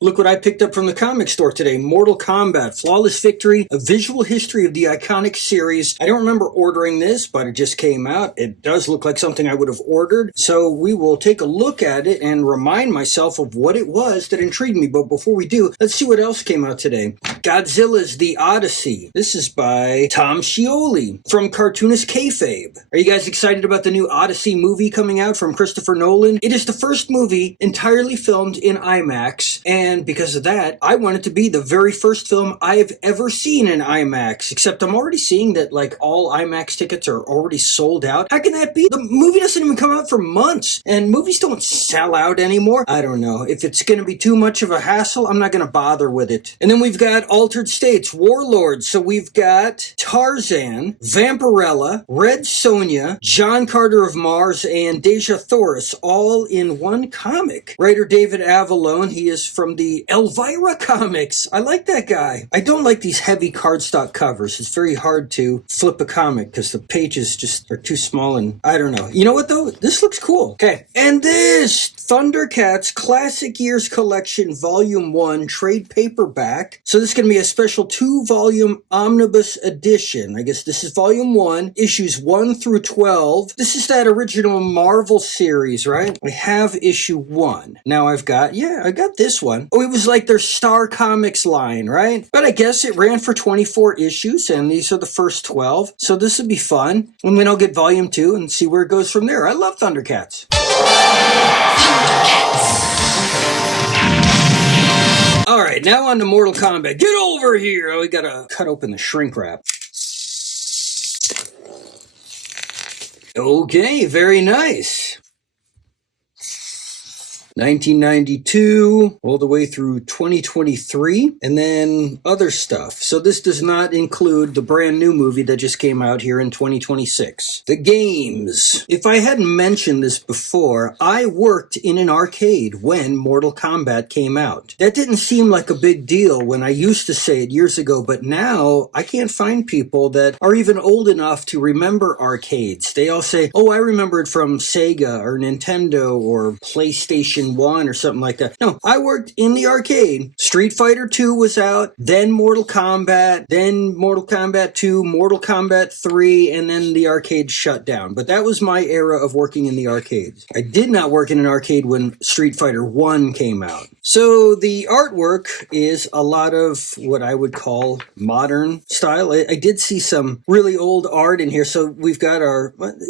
Look what I picked up from the comic store today. Mortal Kombat, Flawless Victory, a visual history of the iconic series. I don't remember ordering this, but it just came out. It does look like something I would have ordered. So we will take a look at it and remind myself of what it was that intrigued me. But before we do, let's see what else came out today. Godzilla's The Odyssey. This is by Tom Scioli from Cartoonist Kayfabe. Are you guys excited about the new Odyssey movie coming out from Christopher Nolan? It is the first movie entirely filmed in IMAX, and because of that, I want it to be the very first film I've ever seen in IMAX, except I'm already seeing that like all IMAX tickets are already sold out. How can that be? The movie doesn't even come out for months, and movies don't sell out anymore. I don't know. If it's going to be too much of a hassle, I'm not going to bother with it. And then we've got Altered States, Warlords. So we've got Tarzan, Vampirella, Red Sonja, John Carter of Mars, and Deja Thoris, all in one comic. Writer David Avallone, he is from the Elvira comics. I like that guy. I don't like these heavy cardstock covers. It's very hard to flip a comic because the pages just are too small, and I don't know. You know what though? This looks cool. Okay. And this Thundercats Classic Years Collection Volume 1 trade paperback. So this is going to be a special 2-volume omnibus edition. I guess this is Volume 1, issues 1 through 12. This is that original Marvel series, right? I have issue 1. Now I got this one. Oh, it was like their Star Comics line, right? But I guess it ran for 24 issues, and these are the first 12. So this would be fun. And then I'll get Volume 2 and see where it goes from there. I love Thundercats. All right, now on to Mortal Kombat. Get over here! Oh, we gotta cut open the shrink wrap. Okay, very nice. 1992, all the way through 2023, and then other stuff. So this does not include the brand new movie that just came out here in 2026. The games. If I hadn't mentioned this before, I worked in an arcade when Mortal Kombat came out. That didn't seem like a big deal when I used to say it years ago, but now I can't find people that are even old enough to remember arcades. They all say, oh, I remember it from Sega or Nintendo or PlayStation 1 or something like that. No, I worked in the arcade. Street Fighter 2 was out, then Mortal Kombat, then Mortal Kombat 2, Mortal Kombat 3, and then the arcade shut down. But that was my era of working in the arcades. I did not work in an arcade when Street Fighter 1 came out. So the artwork is a lot of what I would call modern style. I did see some really old art in here. So we've got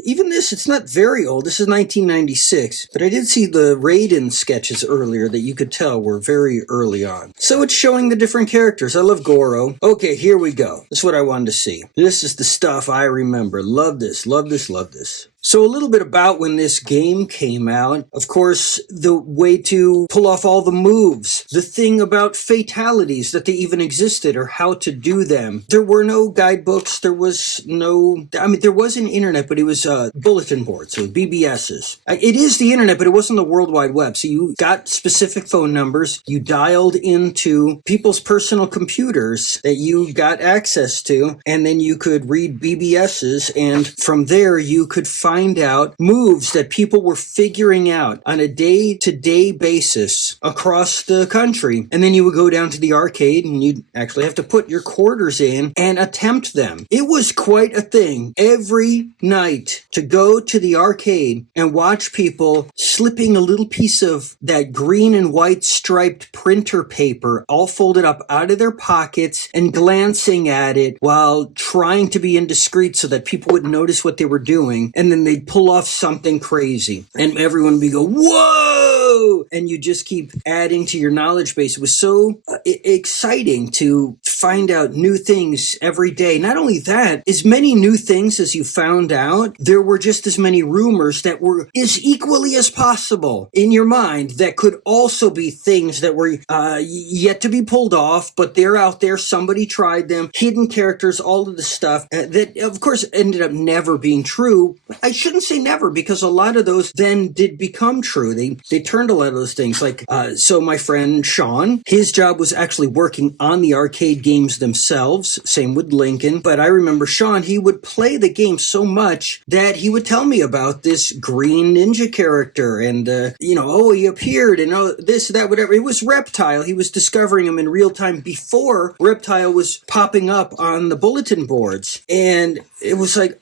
even this, it's not very old. This is 1996, but I did see the Raiden sketches earlier that you could tell were very early on. So it's showing the different characters. I love Goro. Okay, here we go. This is what I wanted to see. This is the stuff I remember. Love this, love this, love this. So a little bit about when this game came out. Of course, the way to pull off all the moves, the thing about fatalities, that they even existed or how to do them. There were no guidebooks. There was an internet, but it was bulletin boards, so BBSs. It is the internet, but it wasn't the World Wide Web. So you got specific phone numbers. You dialed into people's personal computers that you got access to, and then you could read BBSs, and from there you could find out moves that people were figuring out on a day-to-day basis across the country. And then you would go down to the arcade and you'd actually have to put your quarters in and attempt them. It was quite a thing every night to go to the arcade and watch people slipping a little piece of that green and white striped printer paper all folded up out of their pockets and glancing at it while trying to be indiscreet so that people wouldn't notice what they were doing. And then they'd pull off something crazy and everyone would be go, whoa! And you just keep adding to your knowledge base. It was so exciting to find out new things every day. Not only that, as many new things as you found out, there were just as many rumors that were as equally as possible in your mind that could also be things that were yet to be pulled off, but they're out there. Somebody tried them. Hidden characters, all of the stuff that, of course, ended up never being true. I shouldn't say never, because a lot of those then did become true. They turned a lot of those things. Like, so my friend Sean, his job was actually working on the arcade games themselves. Same with Lincoln. But I remember Sean, he would play the game so much that he would tell me about this green ninja character and, oh, he appeared and this, that, whatever. It was Reptile. He was discovering him in real time before Reptile was popping up on the bulletin boards. And it was like,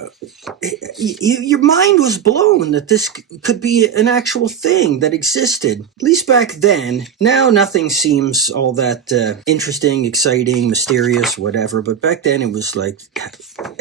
your mind was blown that this could be an actual thing that existed, at least back then. Now nothing seems all that interesting, exciting, mysterious, whatever. But back then it was like,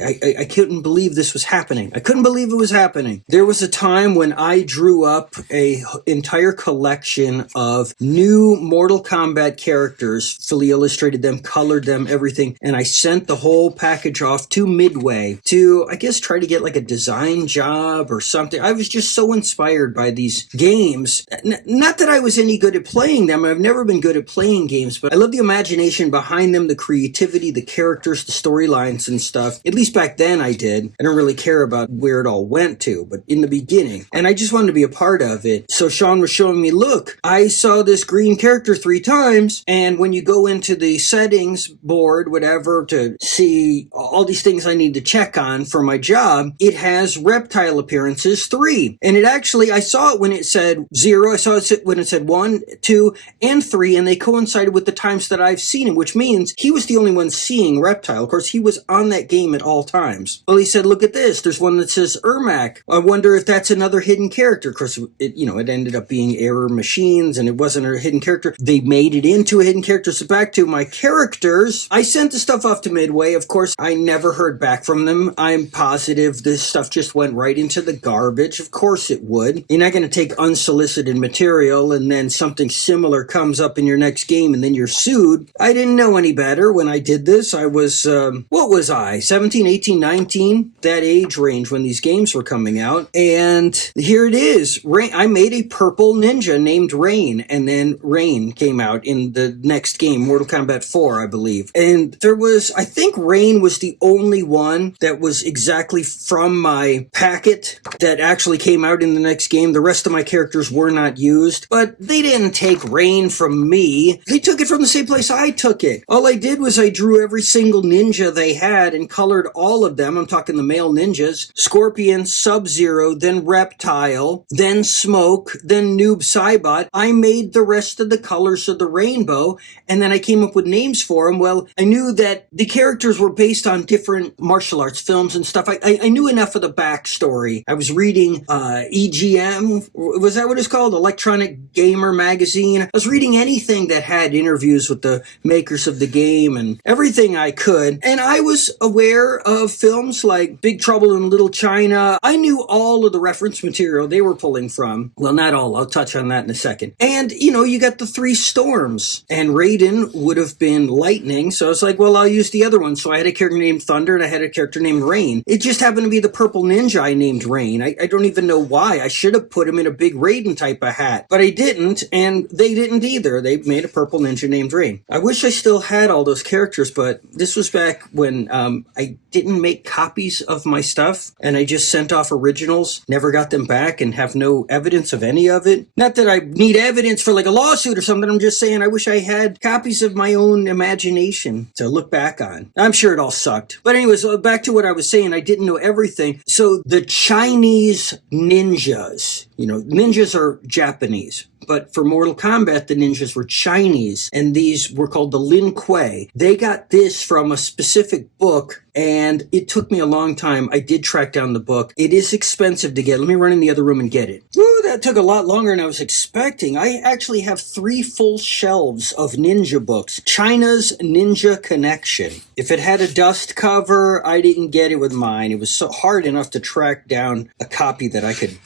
I couldn't believe this was happening. I couldn't believe it was happening. There was a time when I drew up a entire collection of new Mortal Kombat characters, fully illustrated them, colored them, everything. And I sent the whole package off to Midway to, I guess, try to get like a design job or something. I was just so inspired by these games. Not that I was any good at playing them. I've never been good at playing games, but I love the imagination behind them, the creativity, the characters, the storylines and stuff. At least back then I did. I don't really care about where it all went to, but in the beginning. And I just wanted to be a part of it. So Sean was showing me, look, I saw this green character 3 times, and when you go into the settings board, whatever, to see all these things I need to check on for my job, it has Reptile appearances 3. And it actually, I saw it when it said 0, I saw it when it said 1, 2, and 3, and they coincided with the times that I've seen him, which means he was the only one seeing Reptile. Of course, he was on that game at all times. Well, he said, look at this. There's one that says Ermac. I wonder if that's another hidden character. Of course, it ended up being Error Machines, and it wasn't a hidden character. They made it into a hidden character. So back to my characters, I sent the stuff off to Midway. Of course, I never heard back from them. I'm positive this stuff just went right into the garbage. Of course it would. You're not going to take unsolicited material and then something similar comes up in your next game and then you're sued. I didn't know any better when I did this. I was, what was I? 17, 18, 19? That age range when these games were coming out. And here it is. I made a purple ninja named Rain, and then Rain came out in the next game, Mortal Kombat 4, I believe. And there was, I think Rain was the only one that was exactly from my packet that actually came out in the next game. The rest of my characters were not used, but they didn't take Rain from me. They took it from the same place I took it. All I did was I drew every single ninja they had and colored all of them. I'm talking the male ninjas. Scorpion, Sub-Zero, then Reptile, then Smoke, then Noob Saibot. I made the rest of the colors of the rainbow, and then I came up with names for them. Well, I knew that the characters were based on different martial arts films and stuff. I knew enough of the backstory. I was reading EGM, was that what it's called? Electronic Gamer Magazine. I was reading anything that had interviews with the makers of the game and everything I could. And I was aware of films like Big Trouble in Little China. I knew all of the reference material they were pulling from. Well, not all. I'll touch on that in a second. And, you got the 3 storms. And Raiden would have been lightning. So I was like, well, I'll use the other one. So I had a character named Thunder and I had a character named Rain. It just happened to be the purple ninja I named Rain. I don't even know why. I should have put him in a big Raiden type of hat. But I didn't, and they didn't either. They made a purple ninja named Rain. I wish I still had all those characters, but this was back when I didn't make copies of my stuff, and I just sent off originals, never got them back, and have no evidence of any of it. Not that I need evidence for like a lawsuit or something. I'm just saying I wish I had copies of my own imagination to look back on. I'm sure it all sucked. But anyways, back to what I was saying. I didn't know everything. So the Chinese ninjas, ninjas are Japanese. But for Mortal Kombat, the ninjas were Chinese, and these were called the Lin Kuei. They got this from a specific book, and it took me a long time. I did track down the book. It is expensive to get. Let me run in the other room and get it. Woo, that took a lot longer than I was expecting. I actually have 3 full shelves of ninja books. China's Ninja Connection. If it had a dust cover, I didn't get it with mine. It was so hard enough to track down a copy that I could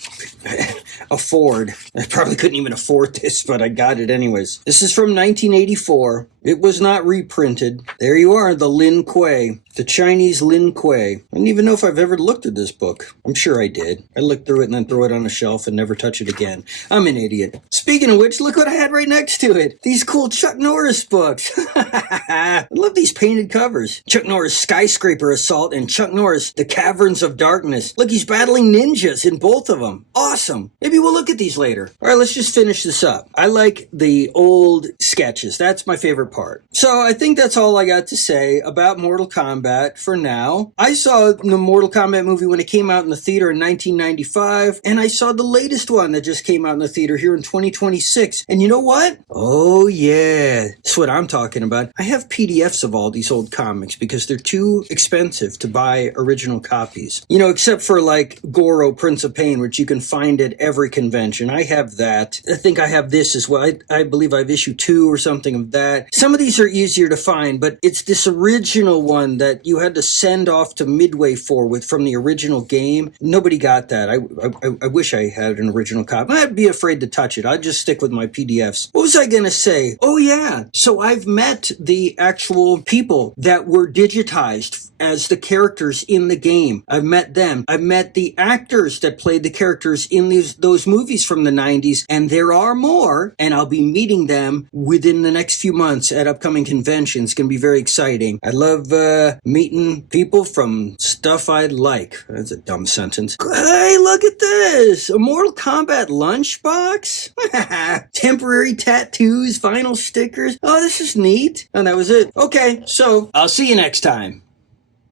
afford. I probably couldn't even afford this, but I got it anyways. This is from 1984. It was not reprinted. There you are, the Lin Kuei. The Chinese Lin Kuei. I don't even know if I've ever looked at this book. I'm sure I did. I looked through it and then throw it on a shelf and never touch it again. I'm an idiot. Speaking of which, look what I had right next to it. These cool Chuck Norris books. I love these painted covers. Chuck Norris Skyscraper Assault and Chuck Norris The Caverns of Darkness. Look, he's battling ninjas in both of them. Awesome. Maybe we'll look at these later. All right, let's just finish this up. I like the old sketches. That's my favorite part. So I think that's all I got to say about Mortal Kombat for now. I saw the Mortal Kombat movie when it came out in the theater in 1995, and I saw the latest one that just came out in the theater here in 2026. And you know what? Oh yeah, that's what I'm talking about. I have PDFs of all these old comics because they're too expensive to buy original copies. You know, except for like Goro, Prince of Pain, which you can find at every convention. I have that. I think I have this as well. I believe I have issue 2 or something of that. Some of these are easier to find, but it's this original one that you had to send off to Midway from the original game. Nobody got that. I wish I had an original copy. I'd be afraid to touch it. I'd just stick with my PDFs. What was I going to say? Oh yeah. So I've met the actual people that were digitized as the characters in the game. I've met them. I've met the actors that played the characters in those movies from the 90s, and there are more, and I'll be meeting them within the next few months at upcoming conventions. It's going to be very exciting. I love meeting people from stuff I like. That's a dumb sentence. Hey, look at this! A Mortal Kombat lunchbox? Temporary tattoos, vinyl stickers. Oh, this is neat. And that was it. Okay, so I'll see you next time.